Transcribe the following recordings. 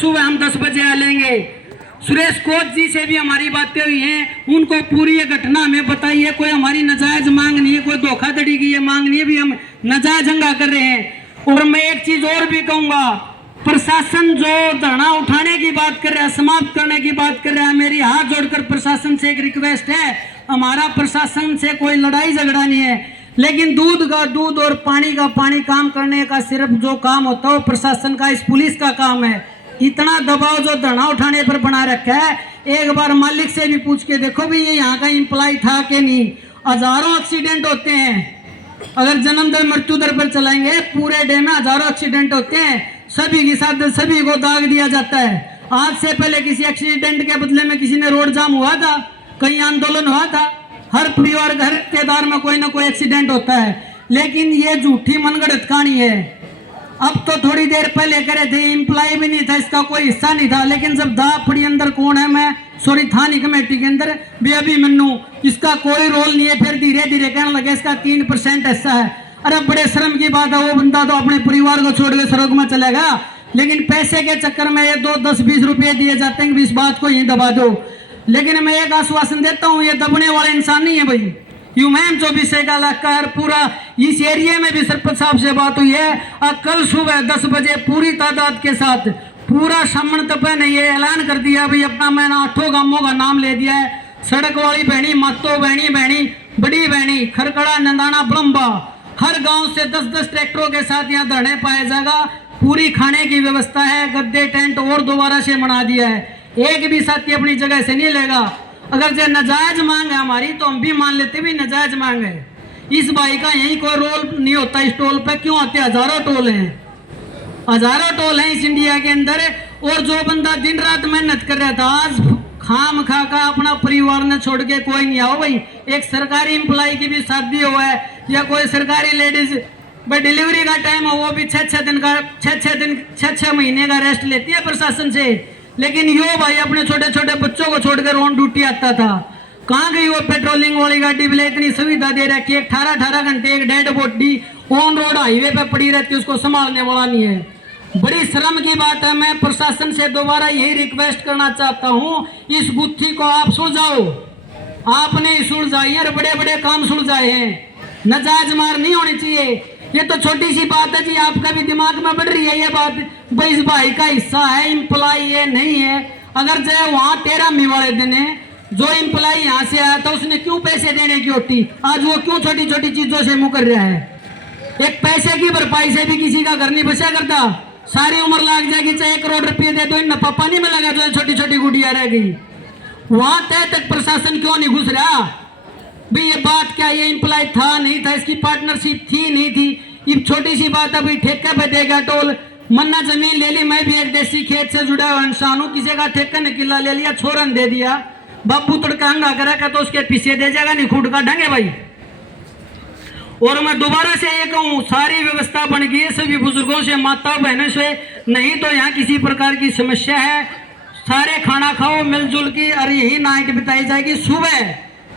सुबह हम 10 बजे आ लेंगे। सुरेश कोच जी से भी हमारी बातें हुई हैं, उनको पूरी ये घटना हमें बताइए। कोई हमारी नाजायज मांग नहीं है, कोई धोखाधड़ी की ये मांग नहीं है, भी हम नाजायज हंगा कर रहे हैं। और मैं एक चीज और भी कहूंगा, प्रशासन जो धरना उठाने की बात कर रहा है, समाप्त करने की बात कर रहा है, मेरी हाथ जोड़कर प्रशासन से एक रिक्वेस्ट है। हमारा प्रशासन से कोई लड़ाई झगड़ा नहीं है, लेकिन दूध का दूध और पानी का पानी काम करने का सिर्फ जो काम होता है वो प्रशासन का, इस पुलिस का काम है। इतना दबाव जो धरना उठाने पर बना रखा है, एक बार मालिक से भी पूछ के देखो भी ये यहाँ का एम्प्लॉय था कि नहीं। हजारों एक्सीडेंट होते हैं, अगर जन्म दर मृत्यु दर पर चलाएंगे पूरे डे में हजारों एक्सीडेंट होते हैं, सभी के साथ सभी को दाग दिया जाता है। आज से पहले किसी एक्सीडेंट के बदले में किसी ने रोड जाम हुआ था, कहीं आंदोलन हुआ था, हर परिवार घर रिश्तेदार में कोई ना कोई एक्सीडेंट होता है। लेकिन ये झूठी मनगढ़ंत कहानी है। अब तो थोड़ी देर पहले करे थे एम्प्लॉय भी नहीं था, इसका कोई हिस्सा नहीं था, लेकिन जब दा पड़ी अंदर कौन है, मैं सॉरी थानी कमेटी के अंदर भी अभी मन्नू, इसका कोई रोल नहीं है। फिर धीरे धीरे कहने लगे इसका 3% हिस्सा है। अरे बड़े शर्म की बात है, वो बंदा तो अपने परिवार को छोड़ के सड़क में चलेगा, लेकिन पैसे के चक्कर में ये 2, 10, 20 रुपये दिए जाते हैं कि इस बात को यही दबा दो। लेकिन मैं एक आश्वासन देता हूँ, ये दबने वाला इंसान नहीं है भाई। यूमैम 24 का इलाका है, पूरा इस एरिया में भी सरपंच साहब से बात हुई है। कल सुबह 10 बजे पूरी तादाद के साथ पूरा सामन तपे ने ये ऐलान कर दिया भाई, अपना मैंने 8 गांवों का नाम ले दिया है। सड़क वाली बहनी, मातो बहनी, बड़ी बहनी, खरकड़ा, नंदाना, ब्रह्मा, हर गांव से 10-10 ट्रैक्टरों के साथ यहाँ धरने पाया जाएगा। पूरी खाने की व्यवस्था है, गद्दे टेंट और दोबारा से बना दिया है। एक भी साथी अपनी जगह से नहीं लेगा। अगर जो नाजायज मांग है हमारी तो हम भी मान लेते भी नाजायज मांग है। इस भाई का यही कोई रोल नहीं होता। इस टोल पे क्यों आते? हजारों टोल हैं, हजारों टोल हैं इस इंडिया के अंदर। और जो बंदा दिन रात मेहनत कर रहा था, आज खाम खा का अपना परिवार ने छोड़ के कोई नहीं आओ भाई। एक सरकारी एम्प्लॉय की भी शादी हुआ है या कोई सरकारी लेडीज भाई डिलीवरी का टाइम हो, वो भी 6-6 दिन का 6-6 महीने का रेस्ट लेती है प्रशासन से। लेकिन यो भाई अपने छोटे छोटे बच्चों को छोड़कर ऑन ड्यूटी आता था। कहाँ गई वो पेट्रोलिंग वाली गाड़ी? भी इतनी सुविधा दे रखी है, 18-18 घंटे एक dead body on road highway पे पड़ी रहती है, उसको संभालने वाला नहीं है। बड़ी शर्म की बात है। मैं प्रशासन से दोबारा यही रिक्वेस्ट करना चाहता हूँ, इस गुत्थी को आप सुलझाओ। आपने सुलझाई और बड़े बड़े काम सुलझाए हैं, नाजायज मार नहीं होनी चाहिए। ये तो छोटी सी बात है जी, आपका भी दिमाग में बढ़ रही है ये बात, भाई इस भाई का हिस्सा है, एम्प्लॉय ये नहीं है। अगर जो वहाँ 13वीं वाले दिन है, जो एम्प्लॉय यहाँ से आया था उसने क्यों पैसे देने की होती? आज वो क्यों छोटी छोटी चीजों से मुकर रहा है? एक पैसे की भरपाई से भी किसी का घर नहीं बचा करता। सारी उम्र लग जाएगी, चाहे 1 करोड़ रुपये दे दो, इन पापा नहीं मिलेगा जो छोटी छोटी गुड़िया रह गई। वहां तय तक प्रशासन क्यों नहीं घुस रहा? भाई ये बात क्या, ये एम्प्लॉय था नहीं था, इसकी पार्टनरशिप थी नहीं थी, ये छोटी सी बात है। भाई ठेके पे देगा टोल, मन्ना जमीन ले ली। मैं भी एक देसी खेत से जुड़ा हुआ इंसान हूँ, किसी का ठेका ने किला ले लिया, छोरन दे दिया, बापू तड़का हंगा करेगा तो उसके पीछे दे जाएगा, नहीं खुद का ढंगे भाई। और मैं दोबारा से ये कहूँ, सारी व्यवस्था बन गई है, सभी बुजुर्गों से, माता बहनों से, नहीं तो यहाँ किसी प्रकार की समस्या है। सारे खाना खाओ मिलजुल की, और यही नाइट बिताई जाएगी।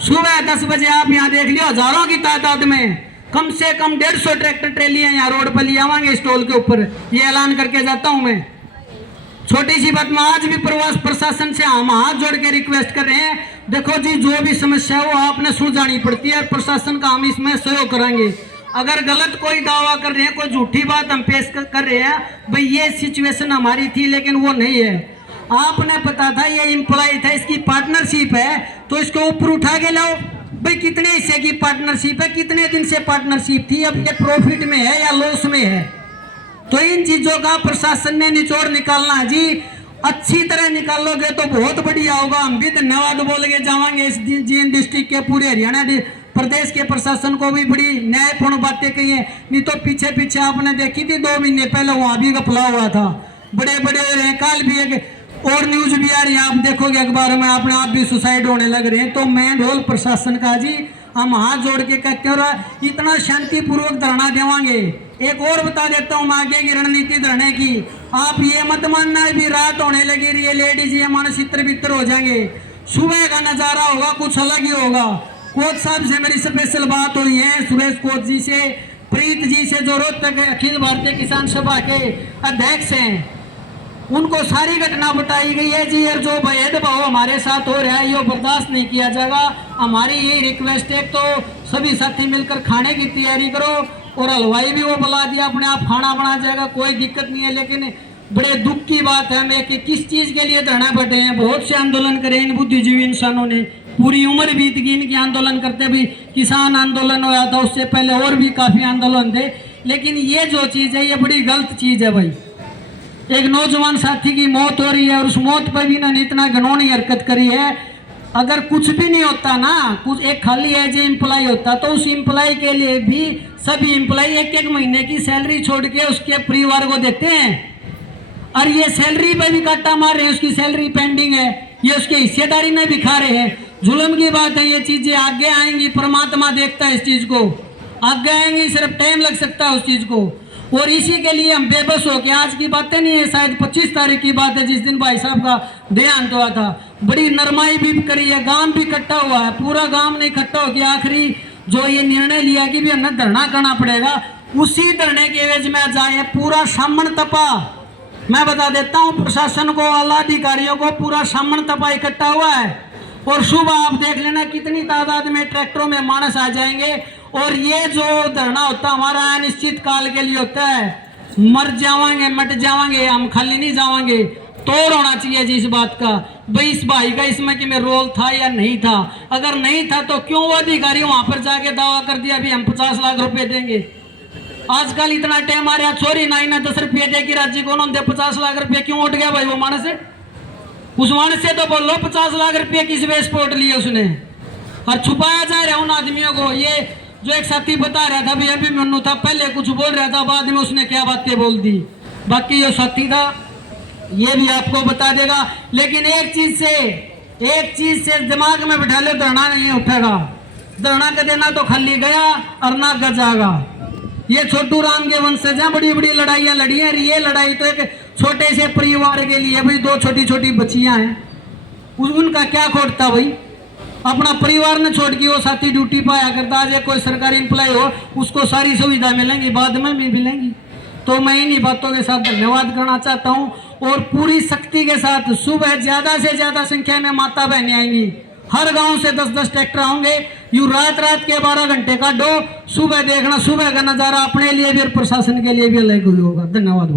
सुबह 10 बजे आप यहाँ देख लियो, हजारों की तादाद में कम से कम 150 ट्रैक्टर ट्रेलियां यहाँ रोड पर ले आवांगे स्टॉल के ऊपर, ये ऐलान करके जाता हूँ मैं। छोटी सी बात में आज भी प्रवास प्रशासन से हम हाथ जोड़ के रिक्वेस्ट कर रहे हैं, देखो जी जो भी समस्या हो आपने सुलझानी पड़ती है, प्रशासन का हम इसमें सहयोग करेंगे। अगर गलत कोई दावा कर रहे हैं, कोई झूठी बात हम पेश कर रहे हैं, भाई ये सिचुएशन हमारी थी लेकिन वो नहीं है। आपने पता था ये एम्प्लॉय था, इसकी पार्टनरशिप है तो इसको ऊपर उठा के लाओ। भाई कितने हिस्से की पार्टनरशिप है, कितने दिन से पार्टनरशिप थी, अब ये प्रॉफिट में है या लॉस में है? तो इन चीजों का प्रशासन ने निचोड़ निकालना है जी। अच्छी तरह निकालोगे तो बहुत बढ़िया होगा। हम भी धन्यवाद बोल के जावांगे इस जींद डिस्ट्रिक्ट के पूरे हरियाणा प्रदेश के प्रशासन को भी बड़ी न्यायपूर्ण बातें कही है। नहीं तो पीछे पीछे आपने देखी थी 2 महीने पहले वहां भी घपला हुआ था, बड़े बड़े काल भी एक और न्यूज भी आ रही है, आप देखोगे अखबार में, अपने आप भी सुसाइड होने लग रहे हैं। तो मेन रोल प्रशासन का जी, हम हाथ जोड़ के कहते हो इतना शांतिपूर्वक धरना देवांगे। एक और बता देता हूँ आगे की रणनीति धरने की, आप ये मत मानना भी रात होने लगी रही है, लेडीज ये मानो चित्र बित्र हो जाएंगे। सुबह का नजारा होगा कुछ अलग ही होगा। कोच साहब से मेरी स्पेशल बात हुई है, सुरेश कोच जी से, प्रीत जी से, जो रोहतक अखिल भारतीय किसान सभा के अध्यक्ष हैं, उनको सारी घटना बताई गई है जी। और जो भेदभाव हमारे साथ हो रहा है ये बर्दाश्त नहीं किया जाएगा। हमारी यही रिक्वेस्ट है, तो सभी साथी मिलकर खाने की तैयारी करो, और हलवाई भी वो बुला दिया, अपने आप खाना बना जाएगा, कोई दिक्कत नहीं है। लेकिन बड़े दुख की बात है हमें कि किस चीज के लिए धरना बैठे हैं। बहुत से आंदोलन करे इन बुद्धिजीवी इंसानों ने, पूरी उम्र बीत गई इनकी आंदोलन करते भी। किसान आंदोलन हुआ था, उससे पहले और भी काफी आंदोलन थे, लेकिन ये जो चीज है ये बड़ी गलत चीज है भाई। एक नौजवान साथी की मौत हो रही है और उस मौत पर भी इन्होंने इतना घिनौनी हरकत करी है। अगर कुछ भी नहीं होता ना, कुछ एक खाली एज एम्प्लॉय होता, तो उस एम्प्लॉय के लिए भी सभी एम्प्लॉय एक एक महीने की सैलरी छोड़ के उसके परिवार को देते हैं, और ये सैलरी पे भी काटा मार रहे हैं, उसकी सैलरी पेंडिंग है, ये उसके हिस्सेदारी में भी खा रहे हैं। जुल्म की बात है। ये चीजें आगे आएंगी, परमात्मा देखता है इस चीज को, आगे आएंगी, सिर्फ टाइम लग सकता है उस चीज को। और इसी के लिए हम बेबस हो के, आज की बातें नहीं है, शायद 25 तारीख की बात है जिस दिन भाई साहब का देहांत हुआ था। बड़ी नरमाई भी करी है, गांव भी इकट्ठा हुआ है, पूरा गांव ने इकट्ठा होकर आखिरी जो ये निर्णय लिया कि भी हमें धरना करना पड़ेगा, उसी धरने के एवज में जाए। पूरा सामन तपा, मैं बता देता हूँ प्रशासन को, आला अधिकारियों को, पूरा सामन तपा इकट्ठा हुआ है। और सुबह आप देख लेना कितनी तादाद में ट्रैक्टरों में मानस आ जाएंगे। और ये जो धरना होता हमारा अनिश्चित काल के लिए होता है, मर जावांगे मट जावांगे, हम खाली नहीं जावांगे। तोड़ होना चाहिए जी इस बात का, भाई इस भाई का इसमें कि मैं रोल था या नहीं था। अगर नहीं था तो क्यों वो अधिकारी वहां पर जाके दावा कर दिया भी हम 50 लाख रुपए देंगे। आजकल इतना टाइम आ रहा, छोरी नाई ना 10 रुपये दे की राज्य को उन्होंने 50 लाख रुपये क्यों उठ गया भाई वो मानस से? उस मानस से तो बोलो 50 लाख रुपये किस बेस पे उठ लिए उसने, और छुपाया जा रहा है उन आदमियों को। ये जो एक साथी बता रहा था, भी अभी मनु था, पहले कुछ बोल रहा था, बाद में उसने क्या बातें बोल दी। बाकी जो साथी था ये भी आपको बता देगा। लेकिन एक चीज से दिमाग में बिठा लो, धरना नहीं उठेगा। धरना का देना तो खाली गया और ना गजागा। ये छोटू राम के वंशज हैं, बड़ी बड़ी लड़ाइयां लड़ी है। ये लड़ाई तो एक छोटे से परिवार के लिए, भाई 2 छोटी छोटी बच्चियां हैं, उनका क्या खोट था भाई? अपना परिवार ने छोड़ के वो साथी ड्यूटी पाया करता। आज कोई सरकारी एम्प्लॉय हो उसको सारी सुविधा मिलेंगी, बाद में भी मिलेंगी। तो मैं इन्हीं बातों के साथ धन्यवाद करना चाहता हूँ, और पूरी शक्ति के साथ सुबह ज्यादा से ज्यादा संख्या में माता बहनें आएंगी। हर गांव से 10-10 ट्रैक्टर होंगे। यू रात के 12 घंटे का डो, सुबह देखना, सुबह का नजारा अपने लिए भी और प्रशासन के लिए भी अलग होगा। धन्यवाद।